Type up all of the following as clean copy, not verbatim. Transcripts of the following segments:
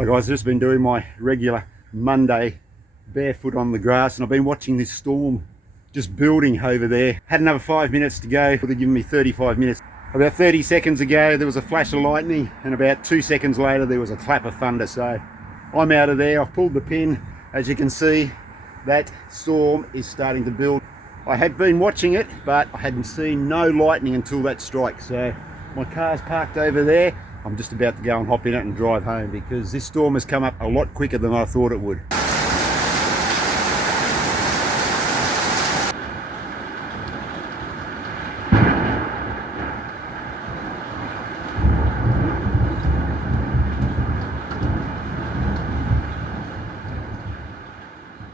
Hi guys, I've just been doing my regular Monday barefoot on the grass, and I've been watching this storm just building over there. Had another 5 minutes to go. They've given me 35 minutes. About 30 seconds ago there was a flash of lightning, and about 2 seconds later there was a clap of thunder. So I'm out of there. I've pulled the pin. As you can see, that storm is starting to build. I had been watching it, but I hadn't seen no lightning until that strike. So my car's parked over there. I'm just about to go and hop in it and drive home, because this storm has come up a lot quicker than I thought it would.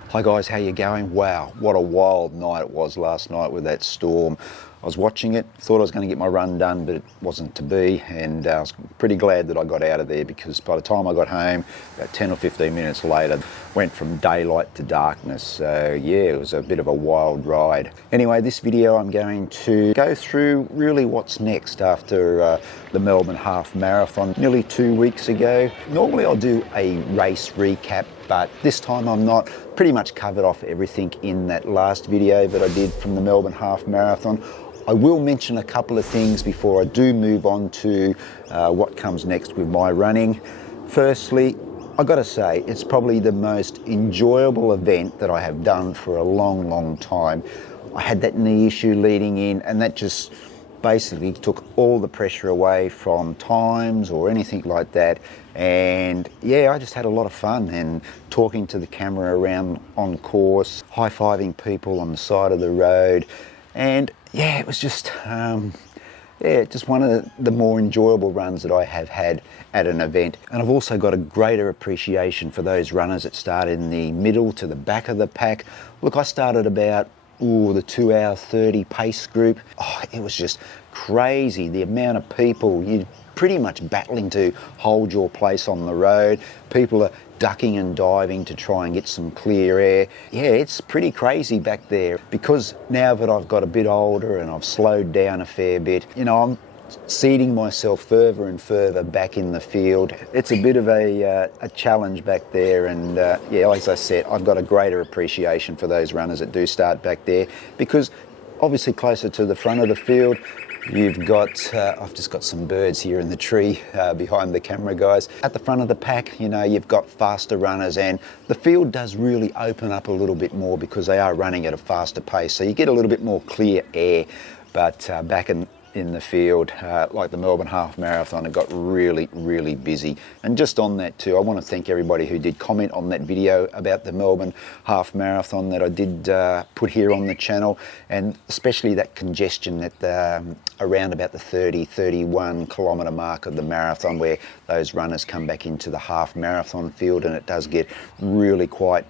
Hi guys, how you going? Wow, what a wild night it was last night with that storm. I was watching it, thought I was going to get my run done, but it wasn't to be, and I was pretty glad that I got out of there, because by the time I got home, about 10 or 15 minutes later, went from daylight to darkness. So yeah, it was a bit of a wild ride. Anyway, this video I'm going to go through really what's next after the Melbourne Half Marathon nearly 2 weeks ago. Normally I'll do a race recap, but this time I'm not. Pretty much covered off everything in that last video that I did from the Melbourne Half Marathon. I will mention a couple of things before I do move on to what comes next with my running. Firstly, I got to say, it's probably the most enjoyable event that I have done for a long, long time. I had that knee issue leading in, and that just basically took all the pressure away from times or anything like that. And yeah, I just had a lot of fun, and talking to the camera around on course, high-fiving people on the side of the road. And yeah, it was just just one of the more enjoyable runs that I have had at an event. And I've also got a greater appreciation for those runners that start in the middle to the back of the pack. Look, I started about the 2 hour 30 pace group. Oh, it was just crazy, the amount of people. You're pretty much battling to hold your place on the road. People are ducking and diving to try and get some clear air. Yeah, it's pretty crazy back there. Because now that I've got a bit older and I've slowed down a fair bit, you know, I'm seeding myself further and further back in the field. It's a bit of a challenge back there, and yeah, as I said, I've got a greater appreciation for those runners that do start back there, because obviously closer to the front of the field, you've got, I've just got some birds here in the tree behind the camera, guys. At the front of the pack, you know, you've got faster runners, and the field does really open up a little bit more because they are running at a faster pace. So you get a little bit more clear air. But back in the field, like the Melbourne Half Marathon, it got really, really busy. And just on that too, I want to thank everybody who did comment on that video about the Melbourne Half Marathon that I did put here on the channel, and especially that congestion at around about the 31 kilometre mark of the marathon, where those runners come back into the half marathon field, and it does get really quite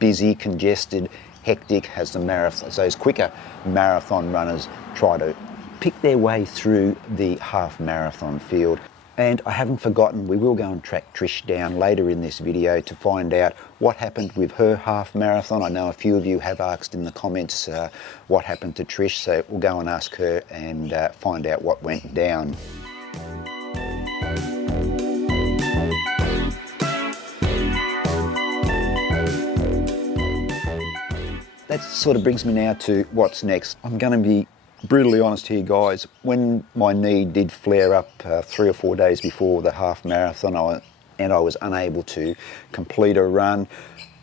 busy, congested, hectic as the marathon, those quicker marathon runners try to pick their way through the half marathon field. And I haven't forgotten, we will go and track Trish down later in this video to find out what happened with her half marathon. I know a few of you have asked in the comments what happened to Trish, so we'll go and ask her and find out what went down. That sort of brings me now to what's next. I'm going to be brutally honest here, guys. When my knee did flare up 3 or 4 days before the half marathon, and I was unable to complete a run,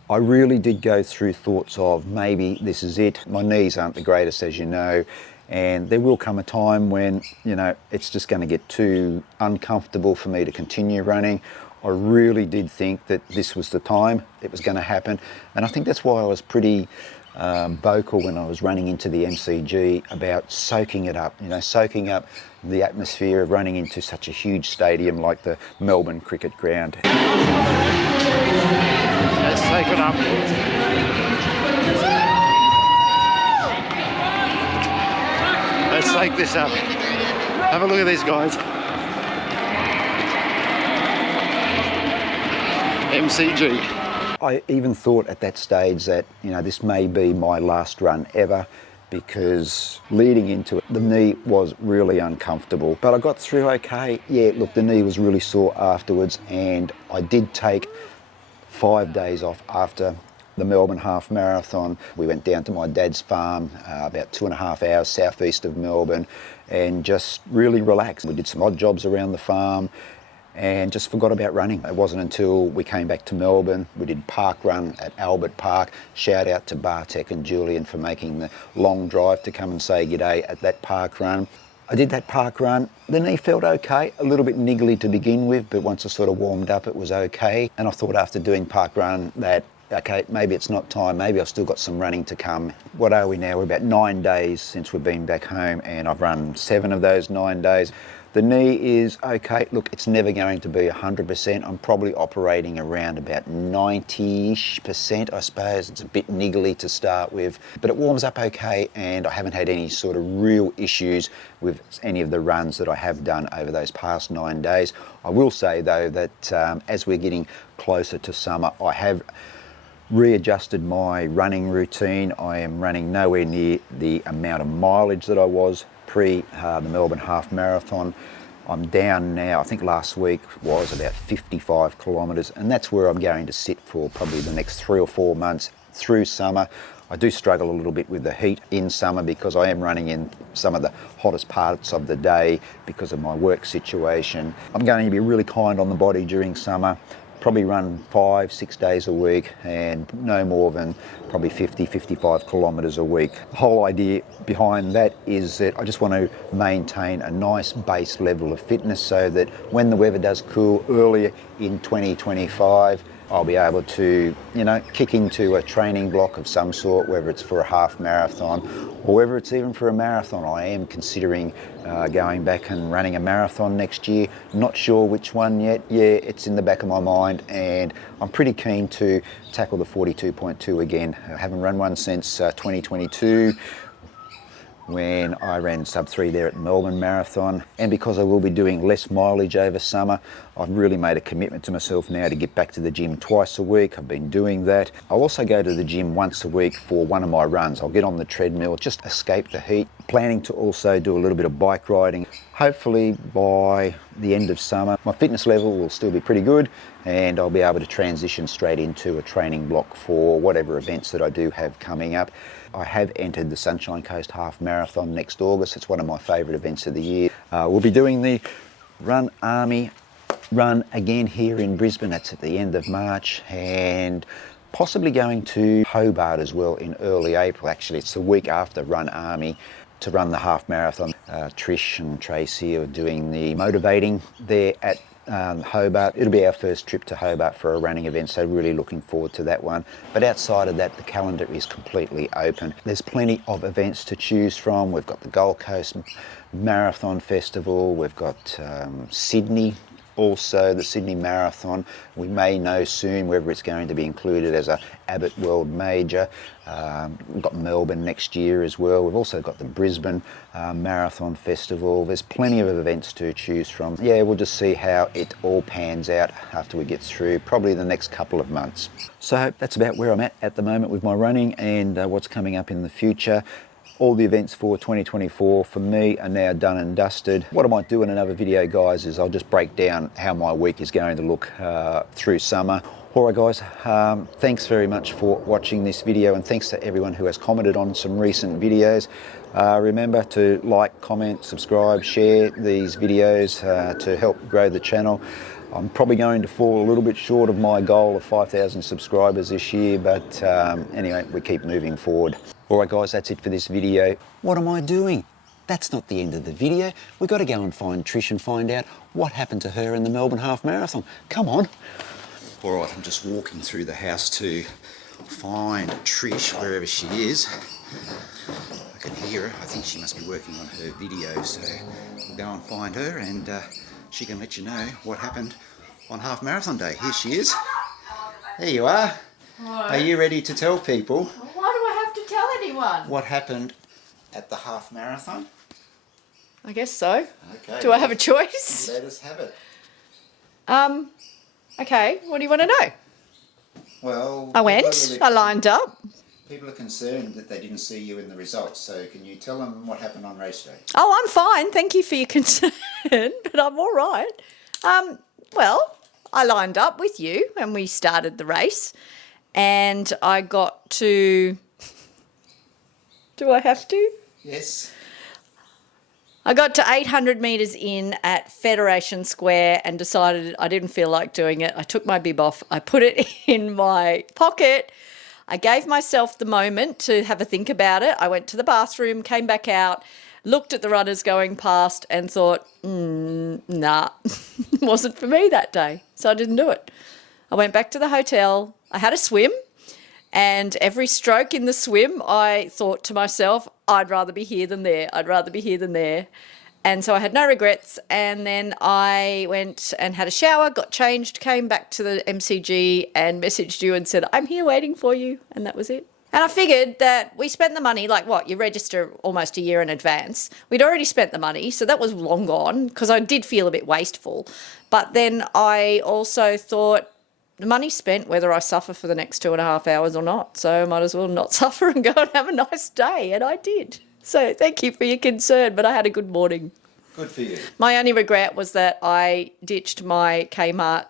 I really did go through thoughts of maybe this is it. My knees aren't the greatest, as you know, and there will come a time when, you know, it's just going to get too uncomfortable for me to continue running. I really did think that this was the time it was going to happen, and I think that's why I was pretty vocal when I was running into the MCG about soaking it up, you know, soaking up the atmosphere of running into such a huge stadium like the Melbourne Cricket Ground. Let's soak it up. Let's soak this up. Have a look at these guys. MCG. I even thought at that stage that, you know, this may be my last run ever, because leading into it, the knee was really uncomfortable. But I got through okay. Yeah, look, the knee was really sore afterwards, and I did take 5 days off after the Melbourne Half Marathon. We went down to my dad's farm, about 2.5 hours southeast of Melbourne, and just really relaxed. We did some odd jobs around the farm and just forgot about running. It wasn't until we came back to Melbourne, we did park run at Albert Park. Shout out to Bartek and Julian for making the long drive to come and say g'day at that park run. I did that park run. The knee felt okay, a little bit niggly to begin with, but once I sort of warmed up, it was okay. And I thought after doing park run that, okay, maybe it's not time, maybe I've still got some running to come. What are we now? We're about 9 days since we've been back home, and I've run 7 of those 9 days. The knee is okay. Look, it's never going to be 100%. I'm probably operating around about 90-ish%, I suppose. It's a bit niggly to start with, but it warms up okay, and I haven't had any sort of real issues with any of the runs that I have done over those past 9 days. I will say, though, that as we're getting closer to summer, I have readjusted my running routine. I am running nowhere near the amount of mileage that I was pre the Melbourne Half Marathon. I'm down now, I think last week was about 55 kilometres, and that's where I'm going to sit for probably the next 3 or 4 months through summer. I do struggle a little bit with the heat in summer because I am running in some of the hottest parts of the day because of my work situation. I'm going to be really kind on the body during summer. Probably run 5-6 days a week and no more than probably 50-55 kilometres a week. The whole idea behind that is that I just want to maintain a nice base level of fitness so that when the weather does cool earlier in 2025, I'll be able to, kick into a training block of some sort, whether it's for a half marathon or whether it's even for a marathon. I am considering going back and running a marathon next year. Not sure which one yet. Yeah, it's in the back of my mind, and I'm pretty keen to tackle the 42.2 again. I haven't run one since 2022. When I ran sub 3 there at the Melbourne Marathon. And because I will be doing less mileage over summer, I've really made a commitment to myself now to get back to the gym twice a week. I've been doing that. I'll also go to the gym once a week for one of my runs. I'll get on the treadmill, just escape the heat. Planning to also do a little bit of bike riding. Hopefully by the end of summer, my fitness level will still be pretty good, and I'll be able to transition straight into a training block for whatever events that I do have coming up. I have entered the Sunshine Coast Half Marathon next August. It's one of my favourite events of the year. We'll be doing the Run Army run again here in Brisbane. That's at the end of March, and possibly going to Hobart as well in early April. Actually, it's the week after Run Army to run the half marathon. Trish and Tracy are doing the motivating there at Hobart. It'll be our first trip to Hobart for a running event, so really looking forward to that one. But outside of that, the calendar is completely open. There's plenty of events to choose from. We've got the Gold Coast Marathon Festival, we've got Sydney, also the Sydney Marathon. We may know soon whether it's going to be included as a Abbott World Major. We've got Melbourne next year as well. We've also got the Brisbane Marathon Festival. There's plenty of events to choose from. Yeah, we'll just see how it all pans out after we get through probably the next couple of months. So that's about where I'm at the moment with my running and what's coming up in the future. All the events for 2024 for me are now done and dusted. What I might do in another video, guys, is I'll just break down how my week is going to look through summer. Alright guys, thanks very much for watching this video, and thanks to everyone who has commented on some recent videos. Remember to like, comment, subscribe, share these videos to help grow the channel. I'm probably going to fall a little bit short of my goal of 5,000 subscribers this year, but anyway, we keep moving forward. Alright guys, that's it for this video. What am I doing? That's not the end of the video. We've got to go and find Trish and find out what happened to her in the Melbourne Half Marathon. Come on. Alright, I'm just walking through the house to find Trish, wherever she is. I can hear her. I think she must be working on her video, so we'll go and find her, and she can let you know what happened on Half Marathon Day. Here she is. There you are. Hello. Are you ready to tell people Why do I have to tell anyone? what happened at the Half Marathon? I guess so. Okay. Do I have a choice? Let us have it. Okay, what do you want to know? Well, I went, I lined up, People are concerned that they didn't see you in the results, so can you tell them what happened on race day? Oh, I'm fine. Thank you for your concern, but I'm all right. Well, I lined up with you and we started the race, and I got to. Do I have to? Yes. I got to 800 metres in at Federation Square and decided I didn't feel like doing it. I took my bib off. I put it in my pocket. I gave myself the moment to have a think about it. I went to the bathroom, came back out, looked at the runners going past and thought, nah, it wasn't for me that day. So I didn't do it. I went back to the hotel. I had a swim, and every stroke in the swim, I thought to myself, I'd rather be here than there. I'd rather be here than there. And so I had no regrets. And then I went and had a shower, got changed, came back to the MCG and messaged you and said, I'm here waiting for you. And that was it. And I figured that we spent the money, like what, you register almost a year in advance. We'd already spent the money, so that was long gone because I did feel a bit wasteful. But then I also thought, the money's spent whether I suffer for the next 2.5 hours or not. So I might as well not suffer and go and have a nice day. And I did. So thank you for your concern, but I had a good morning. Good for you. My only regret was that I ditched my Kmart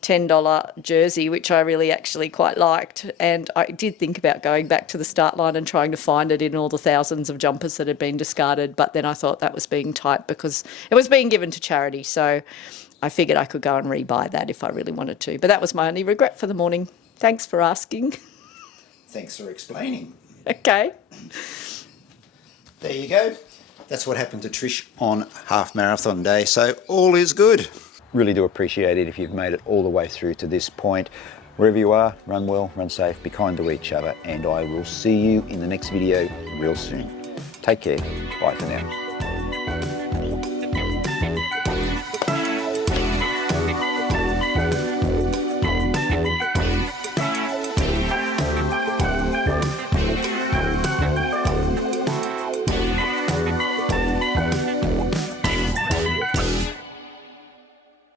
$10 jersey, which I really actually quite liked. And I did think about going back to the start line and trying to find it in all the thousands of jumpers that had been discarded. But then I thought that was being tight because it was being given to charity. So I figured I could go and rebuy that if I really wanted to. But that was my only regret for the morning. Thanks for asking. Thanks for explaining. Okay. There you go. That's what happened to Trish on half marathon day. So all is good. Really do appreciate it if you've made it all the way through to this point. Wherever you are, run well, run safe, be kind to each other, and I will see you in the next video real soon. Take care. Bye for now.